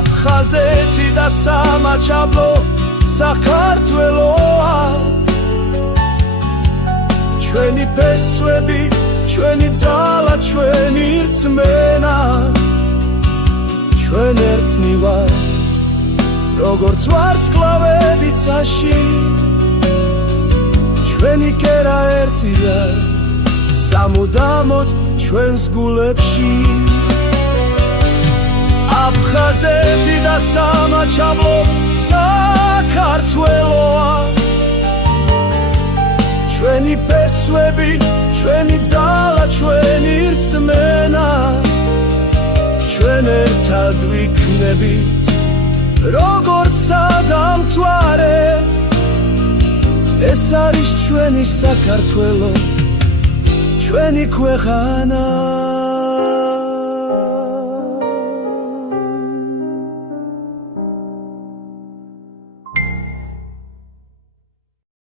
აფხაზეთი და სამაჩაბლო საქართველოა ჩვენი ფესვები ჩვენი ძალა ჩვენი რწმენა ჩვენ ერთნი ვარ როგორც ვარსკვლავები ცაში ჩვენი კერა ერთია სამუდამოდ ჩვენს გულებში აფხაზეთი და სამაჩაბლო საქართველოა ჩვენი ფესვები ჩვენი ძალა ჩვენი რწმენა ჩვენ ერთად ვიქნებით როგორც სადამთვარე ეს არის ჩვენი საქართველო ჩვენი ქვეყანა